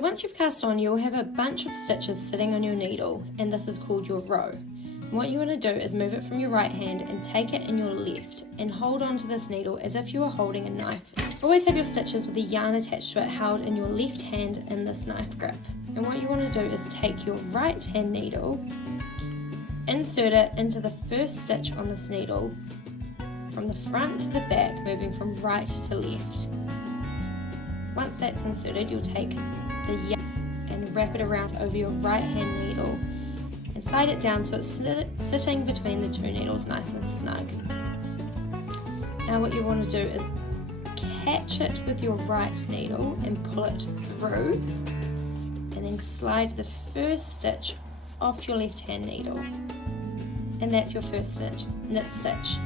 Once you've cast on, you'll have a bunch of stitches sitting on your needle, and this is called your row. And what you want to do is move it from your right hand and take it in your left and hold on to this needle as if you were holding a knife. Always have your stitches with the yarn attached to it held in your left hand in this knife grip. And what you want to do is take your right hand needle, insert it into the first stitch on this needle from the front to the back, moving from right to left. Once that's inserted, you'll take the yarn and wrap it around over your right hand needle and slide it down so it's sitting between the two needles nice and snug. Now what you want to do is catch it with your right needle and pull it through, and then slide the first stitch off your left hand needle, and that's your first knit stitch.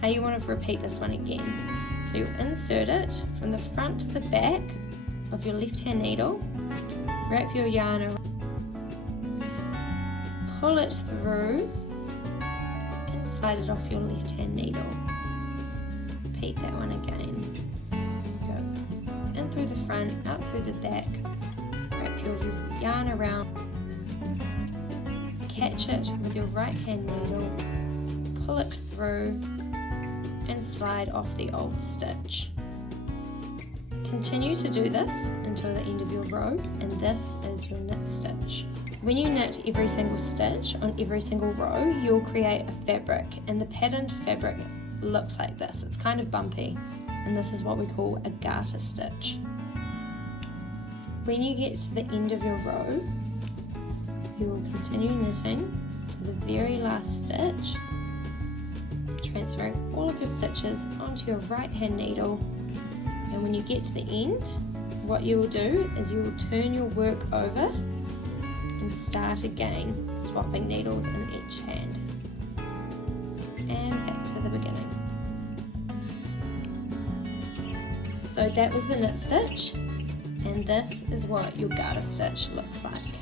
Now you want to repeat this one again. So you'll insert it from the front to the back of your left hand needle, wrap your yarn around, pull it through and slide it off your left hand needle. Repeat that one again. So go in through the front, out through the back, wrap your yarn around, catch it with your right hand needle, pull it through and slide off the old stitch. Continue to do this until the end of your row, and this is your knit stitch. When you knit every single stitch on every single row, you'll create a fabric, and the patterned fabric looks like this. It's kind of bumpy, and this is what we call a garter stitch. When you get to the end of your row, you will continue knitting to the very last stitch, transferring all of your stitches onto your right hand needle, and when you get to the end, what you will do is you will turn your work over and start again, swapping needles in each hand, and back to the beginning. So that was the knit stitch, and this is what your garter stitch looks like.